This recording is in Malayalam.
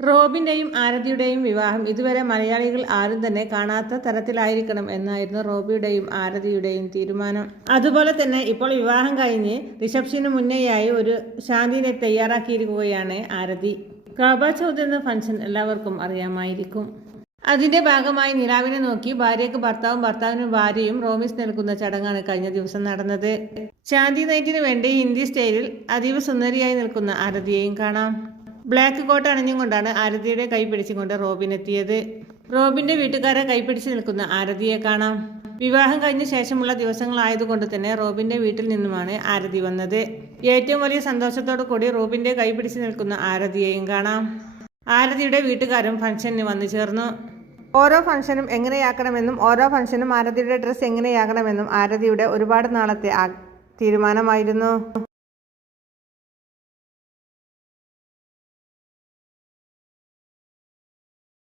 റോബിന്റെയും ആരതിയുടെയും വിവാഹം ഇതുവരെ മലയാളികൾ ആരും തന്നെ കാണാത്ത തരത്തിലായിരിക്കണം എന്നായിരുന്നു റോബിയുടെയും ആരതിയുടെയും തീരുമാനം. അതുപോലെ തന്നെ ഇപ്പോൾ വിവാഹം കഴിഞ്ഞ് റിസപ്ഷന് മുന്നേയായി ഒരു ശാന്തിനെ തയ്യാറാക്കിയിരിക്കുകയാണ് ആരതി. കാബ ചൗദ് എന്ന ഫംഗ്ഷൻ എല്ലാവർക്കും അറിയാമായിരിക്കും. അതിന്റെ ഭാഗമായി നിലാവിനെ നോക്കി ഭാര്യയ്ക്ക് ഭർത്താവും ഭർത്താവിന് ഭാര്യയും റോമിസ് നൽകുന്ന ചടങ്ങാണ് കഴിഞ്ഞ ദിവസം നടന്നത്. ശാന്തി നൈറ്റിന് വേണ്ടി ഹിന്ദി സ്റ്റൈലിൽ അതീവ സുന്ദരിയായി നിൽക്കുന്ന ആരതിയെയും കാണാം. ബ്ലാക്ക് കോട്ട് അണിഞ്ഞുകൊണ്ടാണ് ആരതിയുടെ കൈ പിടിച്ചുകൊണ്ട് റോബിൻ എത്തിയത് റോബിന്റെ വീട്ടുകാരെ കൈപിടിച്ച് നിൽക്കുന്ന ആരതിയെ കാണാം. വിവാഹം കഴിഞ്ഞ ശേഷമുള്ള ദിവസങ്ങളായതുകൊണ്ട് തന്നെ റോബിന്റെ വീട്ടിൽ നിന്നുമാണ് ആരതി വന്നത്. ഏറ്റവും വലിയ സന്തോഷത്തോടു കൂടി റോബിന്റെ കൈ പിടിച്ച് നിൽക്കുന്ന ആരതിയെയും കാണാം. ആരതിയുടെ വീട്ടുകാരും ഫംഗ്ഷന് വന്നു ചേർന്നു. ഓരോ ഫംഗ്ഷനും എങ്ങനെയാക്കണമെന്നും ഓരോ ഫംഗ്ഷനും ആരതിയുടെ ഡ്രസ്സ് എങ്ങനെയാകണമെന്നും ആരതിയുടെ ഒരുപാട് നാളത്തെ തീരുമാനമായിരുന്നു.